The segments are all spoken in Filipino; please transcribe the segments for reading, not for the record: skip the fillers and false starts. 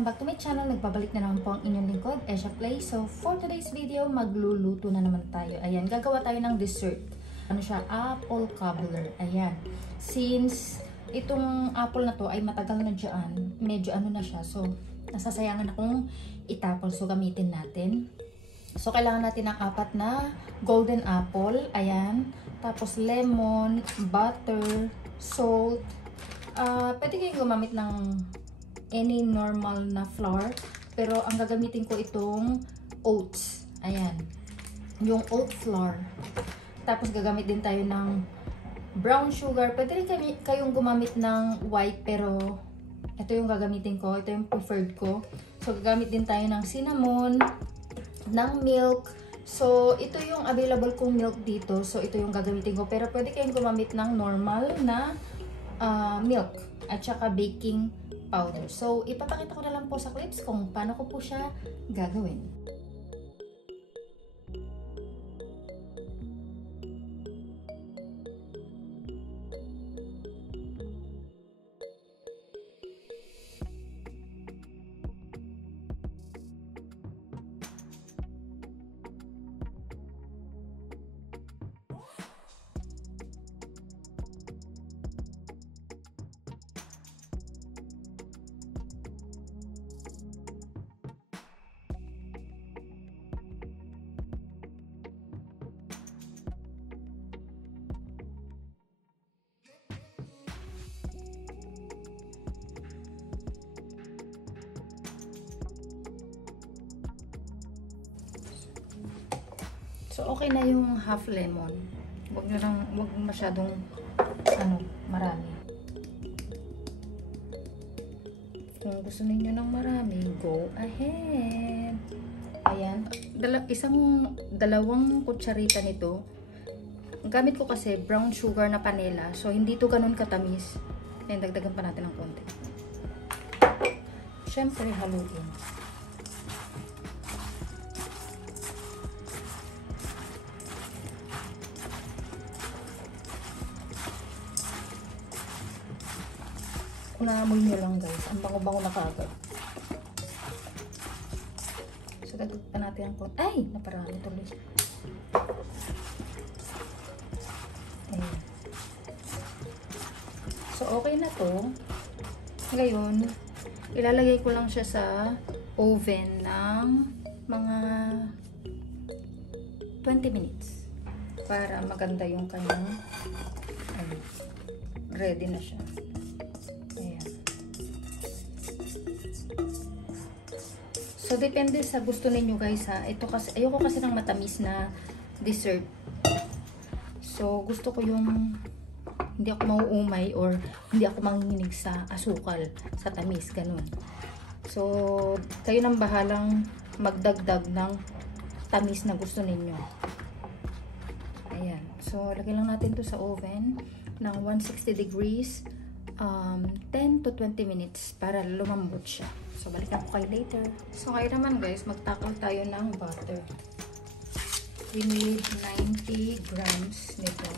welcome back to my channel. Nagbabalik na naman po ang inyong lingkod, Esha Play. So, for today's video, magluluto na naman tayo. Ayan, gagawa tayo ng dessert. Ano siya? Apple cobbler. Ayan. Since itong apple na to ay matagal na dyan, medyo ano na siya. So, nasasayangan akong itapon. So, gamitin natin. So, kailangan natin ng 4 na golden apple. Ayan. Tapos, lemon, butter, salt. Pwede kayong gumamit ng any normal na flour, pero ang gagamitin ko itong oats. Ayan, yung oat flour. Tapos gagamit din tayo ng brown sugar. Pwede rin kayong gumamit ng white, pero ito yung gagamitin ko. Ito yung preferred ko. So gagamit din tayo ng cinnamon, ng milk. So ito yung available kong milk dito. So ito yung gagamitin ko, pero pwede kayong gumamit ng normal na milk at saka baking powder. So, ipapakita ko na lang po sa clips kung paano ko po siya gagawin. So, okay na yung half lemon. Huwag masyadong marami. Kung gusto niyo ng marami, go ahead. Ayan. Dalawang kutsarita nito. Ang gamit ko kasi brown sugar na panela. So, hindi to ganun katamis. Ayan, dagdagan pa natin ng konti. Siyempre, haluin. Kung naamoy nyo lang guys, ang bango-bango na kaagad. So, dagdag pa natin ang konti. Ay! Naparami tuloy. Ayan. So, okay na to. Ngayon, ilalagay ko lang siya sa oven ng mga 20 minutes. Para maganda yung kanyang ready na siya. So, depende sa gusto ninyo guys ha. Ito kasi, ayoko kasi ng matamis na dessert. So, gusto ko yung hindi ako mauumay or hindi ako manginginig sa asukal, sa tamis, ganun. So, kayo nang bahalang magdagdag ng tamis na gusto ninyo. Ayan. So, lagay lang natin to sa oven ng 160 degrees 10 to 20 minutes para lumambot siya. So, balikan ko kayo later. So, ngayon naman guys, magtakal tayo ng butter. We need 90 grams nito.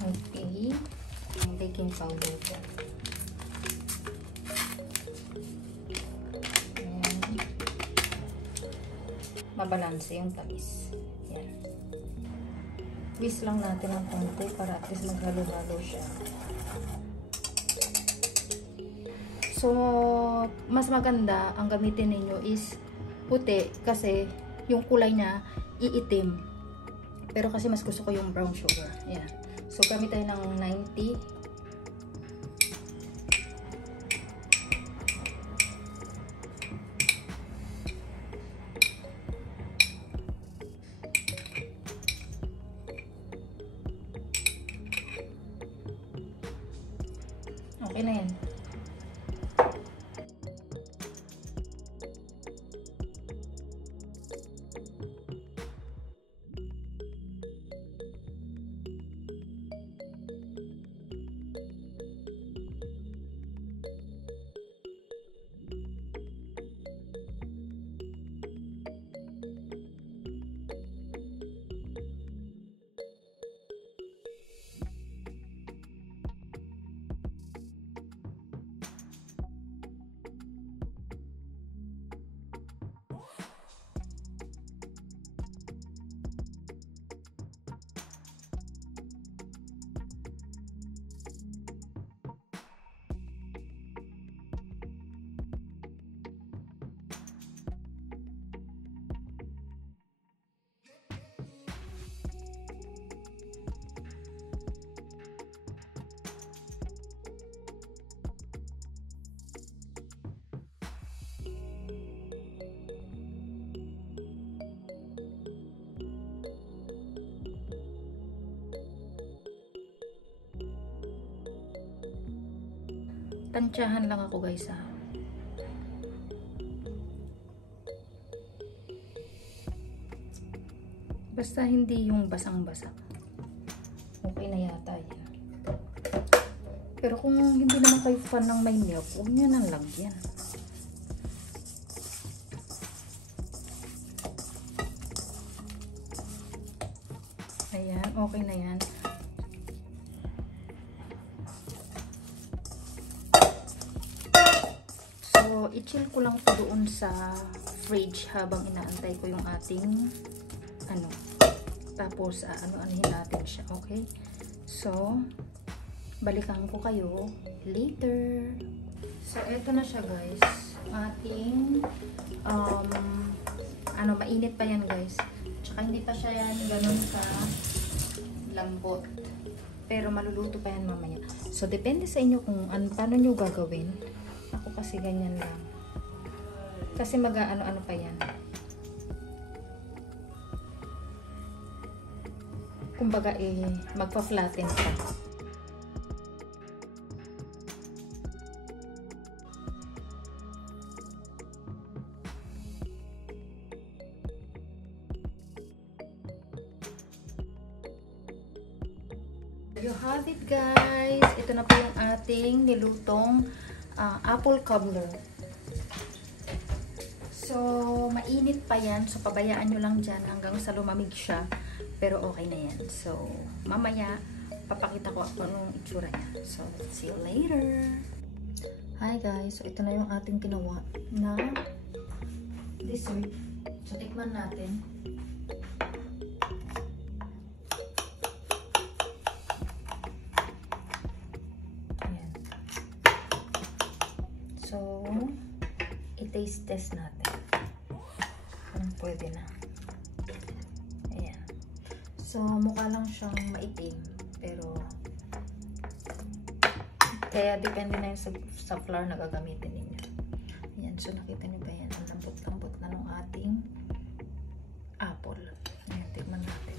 Okay, ang baking powder ko. Ayan. Mabalanse yung tamis. Yan. Twist lang natin ang konti para at least maghalo-halo siya. So, mas maganda ang gamitin ninyo is puti kasi yung kulay niya iitim. Pero kasi mas gusto ko yung brown sugar. Ayan. So, gamit tayo ng 90. Okay na yan. Tansyahan lang ako guys ha. Basta hindi yung basang-basa. Okay na yata yan. Pero kung hindi naman kayo fan ng may milk, huwag nyo nang lagyan. Ayan, okay na yan. So, i-chill ko lang po doon sa fridge habang inaantay ko yung ating tapos ano-anuhin natin siya, okay? So, balikan ko kayo later. So, eto na siya guys. Ating mainit pa yan guys. Tsaka hindi pa siya yan ganun ka lambot. Pero maluluto pa yan mamaya. So, depende sa inyo kung paano nyo gagawin. Ako kasi ganyan lang. Kasi mag-ano-ano pa yan. Kumbaga magpa-flatten pa. You have it guys. Ito na po yung ating nilutong apple cobbler. So, mainit pa yan. So, pabayaan nyo lang dyan hanggang sa lumamig siya. Pero okay na yan. So, mamaya, papakita ko anong itsura niya. So, let's see you later. Hi guys. So, ito na yung ating ginawa na dessert. So, tikman natin. Ayan. So, i-taste test natin. Kung pwede na. Ayan. So, mukha lang siyang maitim. Pero, kaya depende na yung sa flour na gagamitin ninyo. Ayan. So, nakita nyo ba yan? Ang lambot-lambot na ng ating apple. Ayan. Tikman natin.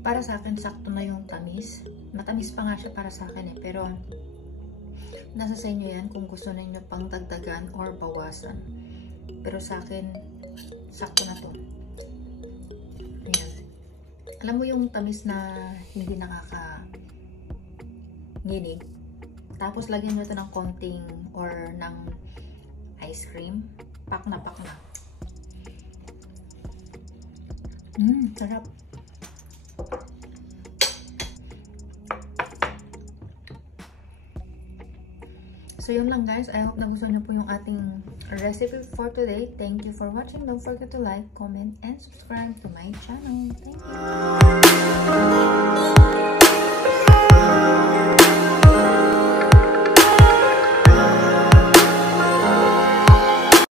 Para sa akin, sakto na yung tamis. Matamis pa nga siya para sa akin pero nasa sa inyo yan kung gusto ninyo pang dagdagan or bawasan. Pero sa akin, sakto na to. Ayan. Alam mo yung tamis na hindi nakaka-nginig? Tapos lagyan nyo ito ng konting or ng ice cream. Pak na pak na. Sarap. So, yun lang guys. I hope nagustuhan niyo po yung ating recipe for today. Thank you for watching. Don't forget to like, comment, and subscribe to my channel. Thank you.